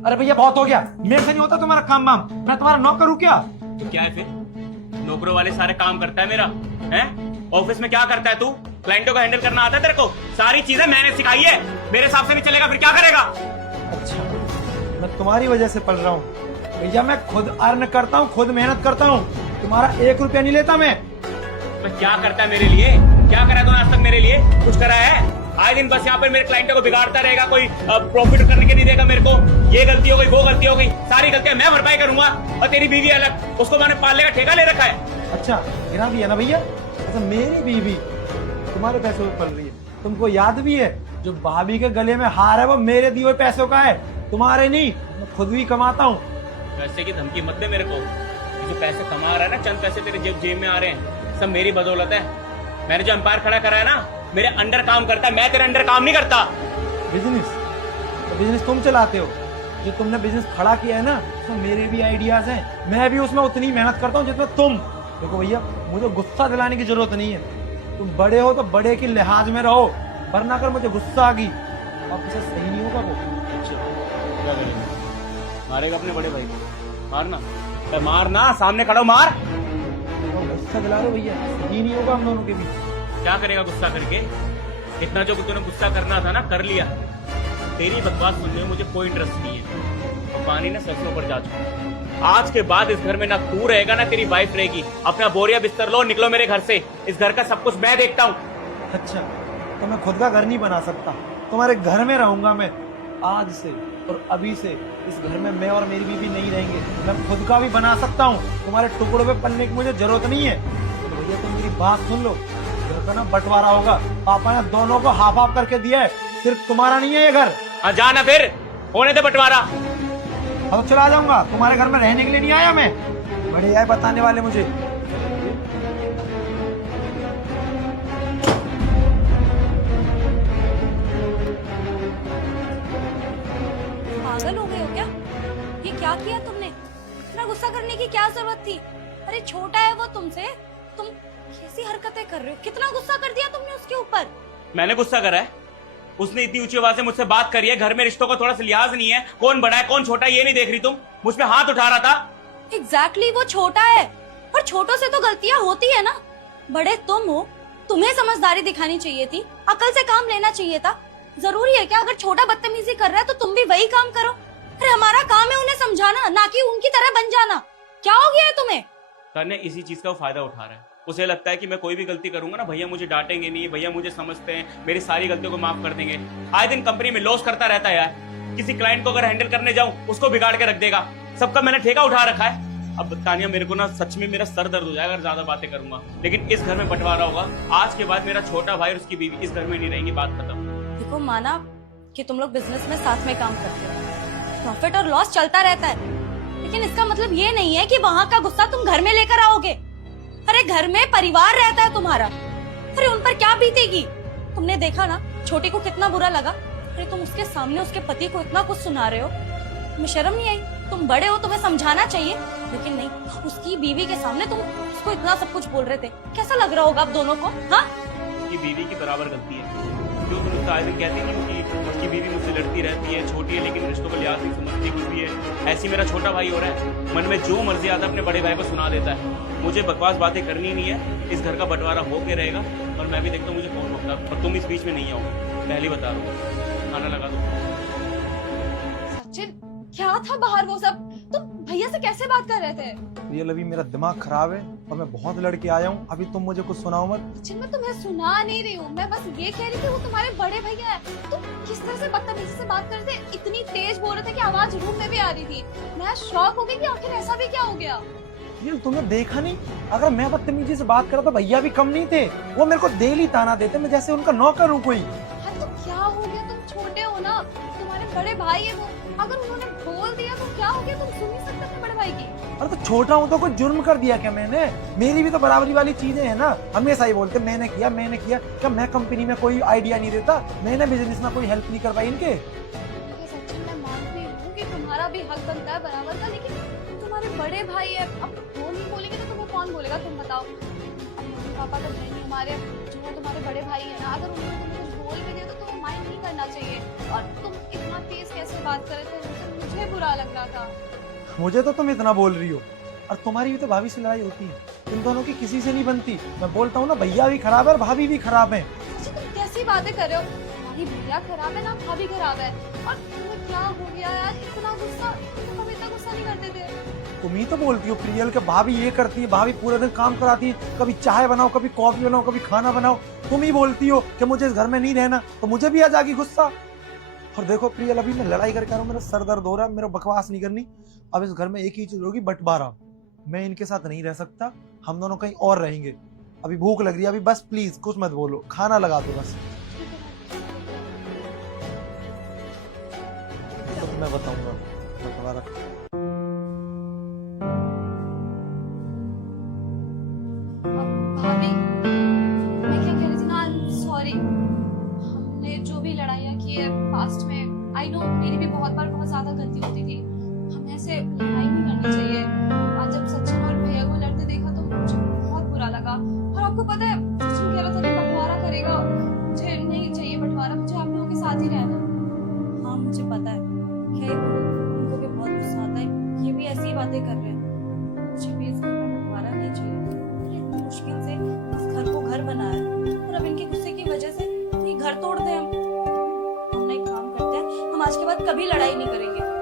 अरे भैया बहुत हो गया, मेरे से नहीं होता तुम्हारा काम वाम, मैं तुम्हारा नौकर हूँ क्या? तो क्या है फिर? नौकरों वाले सारे काम करता है मेरा, हैं? ऑफिस में क्या करता है तू? क्लाइंटों को हैंडल करना आता है तेरे को? सारी चीजें मैंने सिखाई है, मेरे हिसाब से नहीं चलेगा फिर क्या करेगा? अच्छा, मैं तुम्हारी वजह से पढ़ रहा हूँ भैया, मैं खुद अर्न करता हूँ, खुद मेहनत करता हूँ, तुम्हारा 1 रुपया नहीं लेता मैं। तो क्या करता है मेरे लिए? क्या करा तूने आज तक मेरे लिए? कुछ करा है? आए दिन बस यहाँ पर मेरे क्लाइंटों को बिगाड़ता रहेगा, कोई प्रॉफिट करने के नहीं देगा मेरे को। ये गलती हो गई, वो गलती हो गई, सारी गलतियां मैं भरपाई करूंगा। और तेरी बीवी अलग, उसको मैंने पालने का ठेका ले रखा है। अच्छा, मेरा भी है ना भैया? अच्छा, मेरी बीवी तुम्हारे पैसों पे पल रही है, तुमको याद भी है जो भाभी के गले में हार है वो मेरे दिए हुए पैसों का है, तुम्हारे नहीं। मैं खुद भी कमाता हूँ। पैसे की धमकी मत दे मेरे को। ये जो पैसे कमा रहा है ना, चंद पैसे तेरे जेब में आ रहे हैं, सब मेरी बदौलत है। मैंने जो एम्पायर खड़ा करा है ना, मेरे अंडर काम करता है, मैं तेरे अंडर काम नहीं करता। बिजनेस तो बिजनेस तुम चलाते हो, जो तुमने बिजनेस खड़ा किया है ना, उसमें मेरे भी आइडियाज हैं, मैं भी उसमें उतनी मेहनत करता हूँ जितना तुम। देखो भैया, मुझे गुस्सा दिलाने की जरूरत नहीं है, तुम बड़े हो तो बड़े की लिहाज में रहो, वरना अगर मुझे गुस्सा आ गई अब इसे सही नहीं होगा। वो क्या करेगा? मारेगा अपने बड़े भाई को? मारना, मारना, सामने खड़ा हो, मार। गुस्सा दिला रहे हो भैया, सही नहीं होगा हम दोनों के बीच। क्या करेगा गुस्सा करके? इतना जो तूने गुस्सा करना था ना, कर लिया। तेरी बकवास सुनने में मुझे कोई इंटरेस्ट नहीं है, और पानी ना सरसों पर जा चुका। आज के बाद इस घर में ना तू रहेगा ना तेरी वाइफ रहेगी। अपना बोरिया बिस्तर लो, निकलो मेरे घर से। इस घर का सब कुछ मैं देखता हूँ। अच्छा, तो मैं खुद का घर नहीं बना सकता, तुम्हारे घर में रहूंगा मैं। आज से और अभी से इस घर में मैं और मेरी बीवी नहीं रहेंगे, मैं खुद का भी बना सकता हूँ, तुम्हारे टुकड़ों पे पलने की मुझे जरूरत नहीं है। तो भैया तुम मेरी बात सुन लो, घर का ना बंटवारा होगा, पापा ने दोनों को हाफ हाफ करके दिया है, सिर्फ तुम्हारा नहीं है ये घर। हाँ जाना फिर, होने दे बंटवारा। अब चला जाऊंगा, तुम्हारे घर में रहने के लिए नहीं आया मैं। बड़े आए बताने वाले मुझे। पागल हो गए हो क्या? ये क्या किया तुमने? इतना गुस्सा करने की क्या जरूरत थी? अरे छोटा है वो तुमसे, तुम कैसी हरकतें कर रहे हो? कितना गुस्सा कर दिया तुमने उसके ऊपर। मैंने गुस्सा करा है? उसने इतनी ऊंची आवाज से मुझसे बात करी है, घर में रिश्तों का थोड़ा सा लिहाज नहीं है, कौन बड़ा है कौन छोटा है ये नहीं देख रही तुम? मुझ पे हाथ उठा रहा था। एग्जैक्टली, वो छोटा है, और छोटों से तो गलतियां होती है ना। बड़े तुम हो, तुम्हें समझदारी दिखानी चाहिए थी, अकल से काम लेना चाहिए था। जरूरी है क्या अगर छोटा बदतमीजी कर रहा है तो तुम भी वही काम करो? अरे हमारा काम है उन्हें समझाना, ना कि उनकी तरह बन जाना। क्या हो गया है तुम्हें? तने इसी चीज का फायदा उठा रहा है। उसे लगता है कि मैं कोई भी गलती करूंगा ना, भैया मुझे डांटेंगे नहीं, भैया मुझे समझते हैं, मेरी सारी गलतियों को माफ कर देंगे। आए दिन कंपनी में लॉस करता रहता है यार। किसी क्लाइंट को अगर हैंडल करने जाऊं उसको बिगाड़ के रख देगा। सबका मैंने ठेका उठा रखा है। अब तानिया, मेरे को ना सच में मेरा सर दर्द हो जाएगा अगर ज्यादा बातें करूंगा। लेकिन इस घर में बंटवारा होगा। आज के बाद मेरा छोटा भाई और उसकी बीवी इस घर में नहीं रहेंगी, बात खत्म। देखो, माना कि तुम लोग बिजनेस में साथ में काम करते हो, प्रॉफिट और लॉस चलता रहता है, लेकिन इसका मतलब ये नहीं है कि वहाँ का गुस्सा तुम घर में लेकर आओगे। अरे घर में परिवार रहता है तुम्हारा, अरे उन पर क्या बीतेगी? तुमने देखा ना छोटी को कितना बुरा लगा। अरे तुम उसके सामने उसके पति को इतना कुछ सुना रहे हो, तुम्हें शर्म नहीं आई? तुम बड़े हो, तुम्हें समझाना चाहिए, लेकिन नहीं, उसकी बीवी के सामने तुम उसको इतना सब कुछ बोल रहे थे। कैसा लग रहा होगा आप दोनों को? हाँ, उसकी बीवी की बराबर गलती है। जो तुम उसका आए दिन कहती नहीं कि उसकी बीवी मुझसे लड़ती रहती है, छोटी है लेकिन रिश्तों का लिहाज नहीं समझती कुछ भी है, ऐसी मेरा छोटा भाई हो रहा है। मन में जो मर्जी आता है अपने बड़े भाई को सुना देता है। मुझे बकवास बातें करनी नहीं है, इस घर का बंटवारा होके रहेगा, और मैं भी देखता हूँ मुझे कौन रोकता है, और तुम इस बीच में नहीं आओगे, पहले बता रहा हूँ। खाना लगा दो। सचिन, क्या था बाहर वो सब? तुम भैया से कैसे बात कर रहे थे? ये लवी, मेरा दिमाग खराब है और मैं बहुत लड़के आया हूँ, अभी तुम मुझे कुछ सुनाओ मत। सचिन, मैं तुम्हें सुना नहीं रही हूँ, मैं बस ये कह रही थी वो तुम्हारे बड़े भैया है। तुम किस तरह से बदतमीजी से बात कर रहे थे, इतनी तेज बोल रहे थे कि आवाज रूम में भी आ रही थी। मैं शॉक हो गई कि आखिर ऐसा भी क्या हो गया। ये तुमने देखा नहीं, अगर मैं बदतमीजी से बात करा तो भैया भी कम नहीं थे, वो मेरे को डेली ताना देते, मैं जैसे उनका नौकर हूँ कोई। हाँ तो क्या हो गया, तुम छोटे हो ना, तुम्हारे बड़े भाई है वो, अगर उन्होंने बोल दिया तो क्या हो गया? तुम सुन नहीं सकते अपने बड़े भाई की? अरे तो छोटा हूँ तो कोई जुर्म कर दिया क्या मैंने? मेरी भी तो बराबरी वाली चीजें हैं ना। हमेशा ही बोलते मैंने किया मैंने किया, क्या मैं कंपनी में कोई आइडिया नहीं देता? मैंने बिजनेस में कोई हेल्प नहीं कर पाई इनके? सचिन, मैं मानती हूँ कि तुम्हारा भी हक बनता है बराबर का, लेकिन तुम्हारे बड़े भाई है, अब वो नहीं बोलेंगे तो तुम्हें कौन बोलेगा? तुम बताओ। अब मम्मी पापा तो है नहीं हमारे, जो वो तुम्हारे बड़े भाई है ना, अगर उन्होंने तुम्हें कुछ बोल भी दिया तो तुम्हें माइंड नहीं करना चाहिए। और तुम इतना तेज कैसे बात कर रहे थे? मुझे मुझे बुरा लग रहा था। मुझे तो तुम इतना बोल रही हो, और तुम्हारी भी तो भाभी से लड़ाई होती है, तुम दोनों की किसी से नहीं बनती। मैं बोलता हूँ ना, भैया भी खराब है और भाभी भी खराब है। अच्छा तुम कैसी बातें कर रहे हो? हमारी भैया खराब है ना भाभी खराब है। और तुम्हें क्या हो गया यार, इतना गुस्सा, तुम कभी इतना गुस्सा नहीं करते थे। तुम ही तो बोलती हो प्रियल के भाभी ये करती है, भाभी पूरे दिन काम कराती है, कभी चाय बनाओ, कभी कॉफी बनाओ, कभी खाना बनाओ। तुम ही बोलती हो कि मुझे इस घर में नहीं रहना, तो मुझे भी आ जाएगी गुस्सा। और देखो प्रियल, अभी मैं लड़ाई करके आ रहा हूँ, मेरा सर दर्द हो रहा है, मेरा बकवास नहीं करनी। अब इस घर में एक ही चीज होगी, बंटवारा। मैं इनके साथ नहीं रह सकता, हम दोनों कहीं और रहेंगे। अभी भूख लग रही है, अभी बस प्लीज कुछ मत बोलो, खाना लगा दो बस। तो मैं बताऊंगा बंटवारा। भाभी मैं क्या कह रही थी ना, सॉरी। हमने जो भी लड़ाइयाँ की है पास्ट में, आई नो मेरी भी बहुत बार बहुत ज्यादा गलती होती थी। हमें ऐसे लड़ाई नहीं करनी चाहिए। आज जब सचिन और भैया को लड़ते देखा तो मुझे बहुत बुरा लगा। और आपको पता है सचिन कह रहा था कि बंटवारा करेगा, मुझे नहीं चाहिए बंटवारा, मुझे आप लोगों के साथ ही रहना। हाँ मुझे पता है, खैर उनको भी बहुत गुस्सा आता है, ये भी ऐसी ही बातें कर रहे हैं। मुझे भी इस घर में बंटवारा नहीं चाहिए। मैंने इतनी मुश्किल से इस घर को घर बनाया है, और अब इनके गुस्से की वजह से ये घर तोड़ दे हम ना एक काम करते हैं, हम आज के बाद कभी लड़ाई नहीं करेंगे।